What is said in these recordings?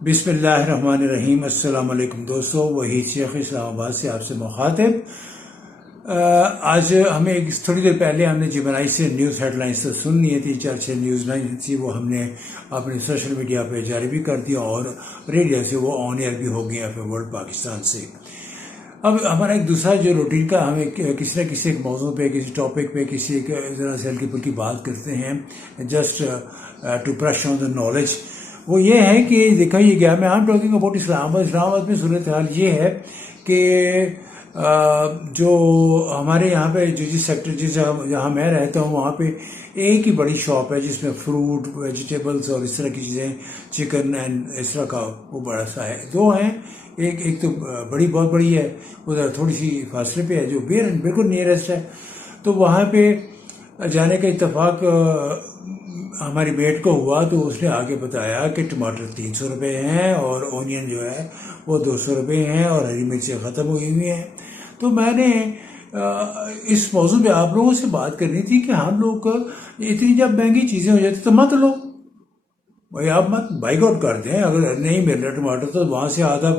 बिस्मिल्लाहिर्रहमानिर्रहीम। अस्सलाम वालेकुम दोस्तों, वही शेख इस्लामाबाद से आपसे मुखातिब। आज हमें थोड़ी देर पहले हमने जिमनाई से न्यूज़ हेडलाइंस तो सुन लिए, 3 4 6 न्यूज़ लाइन थी, वो हमने अपने सोशल मीडिया पे जारी भी कर दिया और रेडियो से वो ऑन एयर भी हो गया फिर वर्ल्ड पाकिस्तान से। अब हमारा एक दूसरा जो रूटीन का, हमें किसी न किसी एक मौजू पे, किसी टॉपिक पे, किसी एक ज़रा से हल्की फुल्की बात करते हैं just to brush on the knowledge. वो ये है कि देखा ये गया, मैं आम टॉकिंग अबाउट इस्लामाबाद में सूरत हाल ये है कि जो हमारे यहाँ पे जिस सेक्टर जहाँ मैं रहता हूँ वहाँ पे एक ही बड़ी शॉप है जिसमें फ्रूट, वेजिटेबल्स और इस तरह की चीज़ें, चिकन एंड इस तरह का वो बड़ा सा है। दो हैं, एक तो बड़ी बहुत बड़ी है, उधर थोड़ी सी फासले पे है जो बिल्कुल नियरेस्ट है। तो वहाँ पे जाने का इत्तेफाक हमारी मेट को हुआ तो उसने आगे बताया कि टमाटर 300 रुपये हैं और ओनियन जो है वो 200 रुपये हैं और हरी मिर्चें ख़त्म हुई हुई हैं। तो मैंने इस मौजू पे आप लोगों से बात करनी थी कि हम लोग इतनी जब महंगी चीज़ें हो जाती तो मत लो भाई, आप मत बाइक आउट कर दें। अगर नहीं मिल रहा टमाटर तो वहाँ से आधा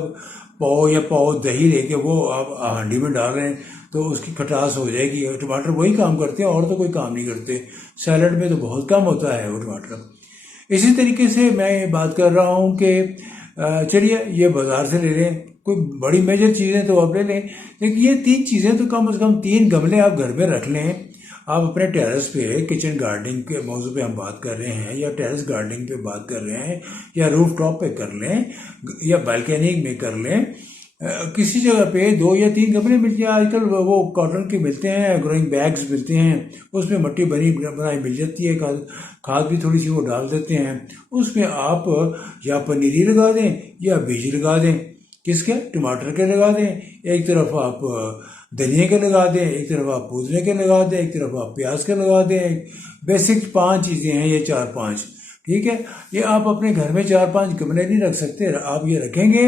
पाव या पाव दही लेके वो आप हांडी में डाल रहे हैं तो उसकी खटास हो जाएगी। टमाटर वही काम करते हैं और तो कोई काम नहीं करते। सैलड में तो बहुत कम होता है वो टमाटर। इसी तरीके से मैं बात कर रहा हूँ कि चलिए ये बाजार से ले लें, कोई बड़ी मेजर चीज़ें तो आप ले लें, लेकिन ये 3 चीज़ें तो कम से कम 3 गमले आप घर में रख लें। आप अपने टेरेस पे किचन गार्डनिंग के मौजू पे हम बात कर रहे हैं या टेरेस गार्डनिंग पे बात कर रहे हैं या रूफ टॉप पे कर लें या बालकनी में कर लें। किसी जगह पे 2 या 3 गमले मिलते हैं आजकल, वो कॉटन के मिलते हैं, ग्रोइंग बैग्स मिलते हैं, उसमें मट्टी बनाई मिल जाती है, खाद भी थोड़ी सी वो डाल देते हैं। उसमें आप या पनीरी लगा दें या बीज लगा दें। किसके? टमाटर के लगा दें। एक तरफ आप धनिया के लगा दें, एक तरफ आप पुदीने के लगा दें, एक तरफ आप प्याज के लगा दें। बेसिक 5 चीज़ें हैं ये, 4 5, ठीक है। ये आप अपने घर में 4 5 गमले नहीं रख सकते। आप ये रखेंगे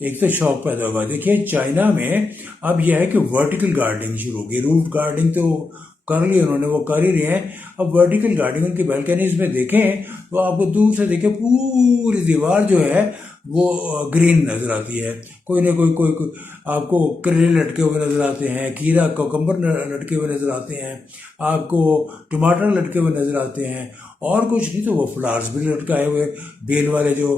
एक तो शौक पैदा होगा। देखिए चाइना में अब यह है कि वर्टिकल गार्डनिंग शुरू होगी। रूफ गार्डनिंग तो कर ली उन्होंने, वो कर ही रहे हैं। अब वर्टिकल गार्डनिंग उनकी बैल्कनीज में देखें तो आपको दूर से देखें पूरी दीवार जो है वो ग्रीन नजर आती है। कोई ना कोई आपको करेले लटके हुए नजर आते हैं, खीरा कोकम्बर लटके हुए नजर आते हैं, आपको टमाटर लटके हुए नजर आते हैं, और कुछ नहीं तो वो फ्लावर्स भी लटकाए हुए, बेल वाले जो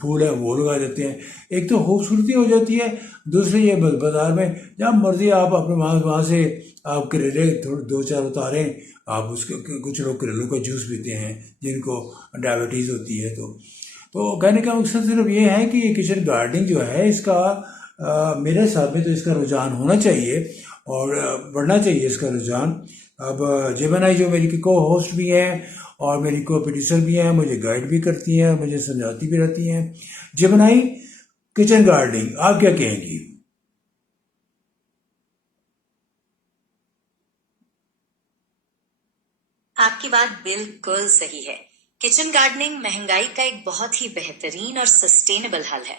फूल है वो लगा देते हैं। एक तो खूबसूरती हो जाती है, दूसरे ये बाजार में जहाँ मर्जी आप अपने वहाँ से आप करेले थोड़े 2 4 उतारें। आप उसके कुछ लोग करेलों का जूस पीते हैं जिनको डायबिटीज़ होती है। तो कहने का मकसद सिर्फ ये है कि किचन गार्डनिंग जो है इसका मेरे हिसाब में तो इसका रुझान होना चाहिए और बढ़ना चाहिए इसका रुझान। अब जेबनाई जो मेरी को होस्ट भी हैं और मेरी को प्रोड्यूसर भी हैं, मुझे गाइड भी करती हैं, मुझे समझाती भी रहती हैं। जेबनाई, किचन गार्डनिंग आप क्या कहेंगी? आपकी बात बिल्कुल सही है। किचन गार्डनिंग महंगाई का एक बहुत ही बेहतरीन और सस्टेनेबल हल है।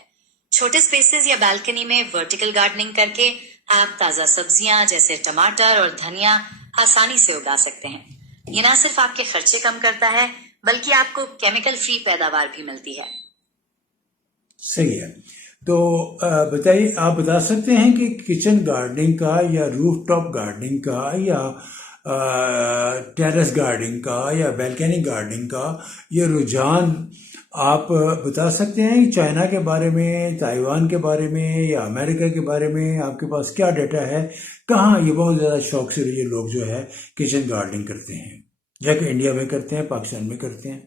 छोटे स्पेसेस या बालकनी में वर्टिकल गार्डनिंग करके आप ताजा सब्जियां जैसे टमाटर और धनिया आसानी से उगा सकते हैं। ये ना सिर्फ आपके खर्चे कम करता है बल्कि आपको केमिकल फ्री पैदावार भी मिलती है। सही है। तो बताइए, आप बता सकते हैं कि किचन गार्डनिंग का या रूफ टॉप गार्डनिंग का या टेरेस गार्डनिंग का या बैल्कनी गार्डनिंग का ये रुझान आप बता सकते हैं? चाइना के बारे में, ताइवान के बारे में या अमेरिका के बारे में आपके पास क्या डेटा है? कहाँ ये बहुत ज़्यादा शौक से ये लोग जो है किचन गार्डनिंग करते हैं, या कि इंडिया में करते हैं, पाकिस्तान में करते हैं?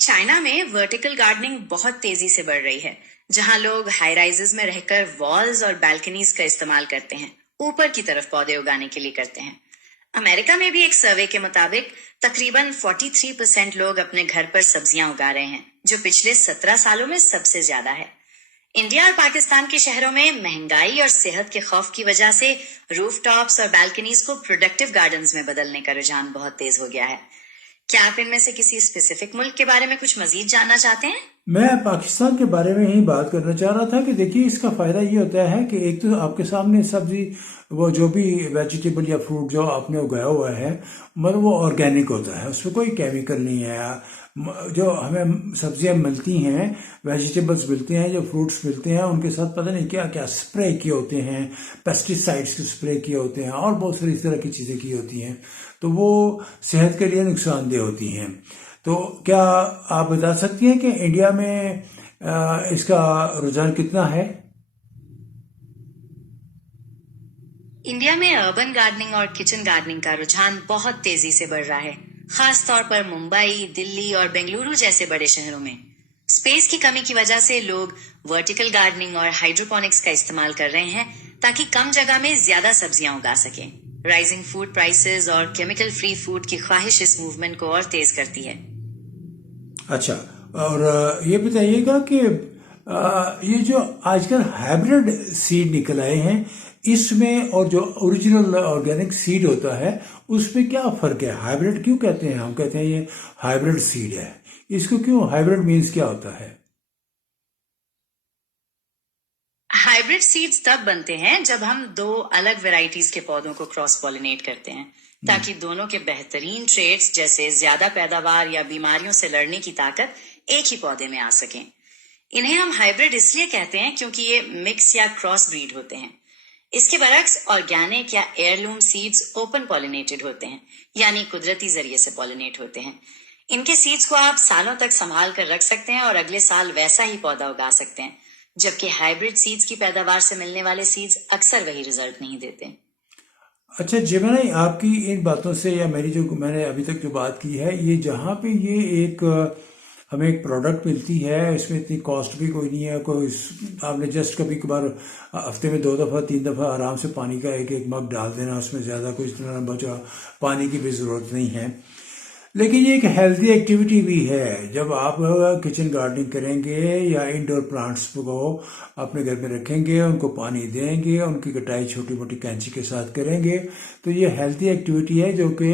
चाइना में वर्टिकल गार्डनिंग बहुत तेजी से बढ़ रही है, जहां लोग हाई राइजेस में रहकर वॉल्स और बैल्कनीज का इस्तेमाल करते हैं, ऊपर की तरफ पौधे उगाने के लिए करते हैं। अमेरिका में भी एक सर्वे के मुताबिक तकरीबन 43% लोग अपने घर पर सब्जियां उगा रहे हैं, जो पिछले 17 सालों में सबसे ज्यादा है। इंडिया और पाकिस्तान के शहरों में महंगाई और सेहत के खौफ की वजह से रूफ टॉप्स और बैल्कनीज को प्रोडक्टिव गार्डन्स में बदलने का रुझान बहुत तेज हो गया है। क्या आप इनमें से किसी स्पेसिफिक मुल्क के बारे में कुछ मजीद जानना चाहते हैं? मैं पाकिस्तान के बारे में ही बात करना चाह रहा था कि देखिए इसका फायदा ये होता है कि एक तो आपके सामने सब्जी, वो जो भी वेजिटेबल या फ्रूट जो आपने उगाया हुआ है, मतलब वो ऑर्गेनिक होता है, उसमें कोई केमिकल नहीं है। जो हमें सब्जियां मिलती हैं, वेजिटेबल्स मिलते हैं, जो फ्रूट्स मिलते हैं, उनके साथ पता नहीं क्या क्या स्प्रे किए होते हैं, पेस्टिसाइड्स के स्प्रे किए होते हैं और बहुत सारी इस तरह की चीज़ें की होती हैं, तो वो सेहत के लिए नुकसानदेह होती हैं। तो क्या आप बता सकती हैं कि इंडिया में इसका रुझान कितना है? इंडिया में अर्बन गार्डनिंग और किचन गार्डनिंग का रुझान बहुत तेजी से बढ़ रहा है, खास तौर पर मुंबई, दिल्ली और बेंगलुरु जैसे बड़े शहरों में। स्पेस की कमी की वजह से लोग वर्टिकल गार्डनिंग और हाइड्रोपोनिक्स का इस्तेमाल कर रहे हैं ताकि कम जगह में ज्यादा सब्जियां उगा सकें। राइजिंग फूड प्राइसेस और केमिकल फ्री फूड की ख्वाहिश इस मूवमेंट को और तेज करती है। अच्छा, और ये बताइएगा कि ये जो आजकल हाइब्रिड सीड निकल आए हैं, इसमें और जो ओरिजिनल ऑर्गेनिक सीड होता है उसमें क्या फर्क है? हाइब्रिड क्यों कहते हैं? हम कहते हैं ये हाइब्रिड सीड है, इसको क्यों हाइब्रिड मीन्स क्या होता है? हाइब्रिड सीड्स तब बनते हैं जब हम दो अलग वैरायटीज के पौधों को क्रॉस पॉलिनेट करते हैं, ताकि दोनों के बेहतरीन ट्रेट्स जैसे ज्यादा पैदावार या बीमारियों से लड़ने की ताकत एक ही पौधे में आ सकें। इन्हें हम हाइब्रिड इसलिए कहते हैं क्योंकि ये मिक्स या क्रॉस ब्रीड होते हैं। इसके बरक्स ऑर्गेनिक या एयरलूम सीड्स ओपन पॉलिनेटेड होते हैं, यानी कुदरती जरिए से पॉलिनेट होते हैं। इनके सीड्स को आप सालों तक संभाल कर रख सकते हैं और अगले साल वैसा ही पौधा उगा सकते हैं, जबकि हाइब्रिड सीड्स की पैदावार से मिलने वाले सीड्स अक्सर वही रिजल्ट नहीं देते। अच्छा जिमनाई, आपकी इन बातों से या मेरी जो मैंने अभी तक जो बात की है, ये जहाँ पे ये एक हमें एक प्रोडक्ट मिलती है, इसमें इतनी कॉस्ट भी कोई नहीं है, कोई आपने जस्ट कभी कभार हफ्ते में 2 दफ़ा 3 दफ़ा आराम से पानी का एक मग डाल देना, उसमें ज़्यादा कुछ इतना बचा पानी की भी ज़रूरत नहीं है। लेकिन ये एक हेल्दी एक्टिविटी भी है। जब आप किचन गार्डनिंग करेंगे या इंडोर प्लांट्स को अपने घर में रखेंगे, उनको पानी देंगे, उनकी कटाई छोटी मोटी कैंची के साथ करेंगे, तो ये हेल्दी एक्टिविटी है जो कि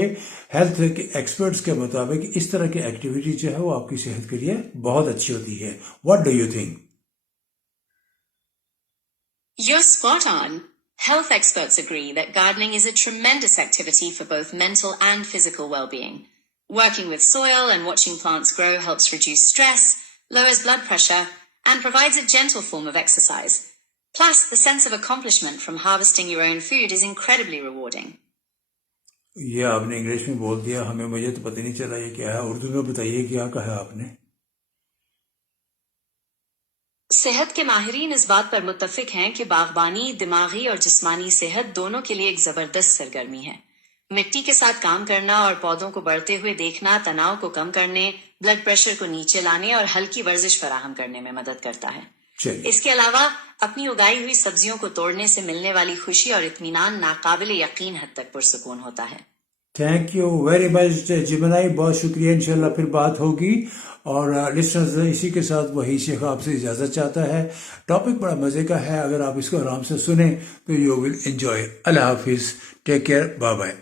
हेल्थ के एक्सपर्ट्स के मुताबिक इस तरह की एक्टिविटी जो है वो आपकी सेहत के लिए बहुत अच्छी होती है। What do you think? You're spot on. Health experts agree that gardening is a tremendous activity for both mental and physical well-being. Working with soil and watching plants grow helps reduce stress, lowers blood pressure, and provides a gentle form of exercise. Plus, the sense of accomplishment from harvesting your own food is incredibly rewarding. ये आपने English में बोल दिया, हमें मुझे तो पता नहीं चला ये क्या है। उर्दू में बताइए क्या कहा आपने? सेहत के माहिरीन इस बात पर मुत्तफिक हैं कि बागबानी दिमागी और जिस्मानी सेहत दोनों के लिए एक जबरदस्त सरगर्मी है। मिट्टी के साथ काम करना और पौधों को बढ़ते हुए देखना तनाव को कम करने, ब्लड प्रेशर को नीचे लाने और हल्की वर्जिश फराहम करने में मदद करता है। इसके अलावा अपनी उगाई हुई सब्जियों को तोड़ने से मिलने वाली खुशी और इत्मीनान नाकाबिले यकीन हद तक पुरसुकून होता है। थैंक यू वेरी मच जिमनाई, बहुत शुक्रिया। इंशाल्लाह फिर बात होगी। और लिसनर्स, इसी के साथ वही शेख आपसे इजाज़त चाहता है। टॉपिक बड़ा मज़े का है, अगर आप इसको आराम से सुने तो यू विल एंजॉय। अल्लाह हाफिज़, टेक केयर, बाय बाय।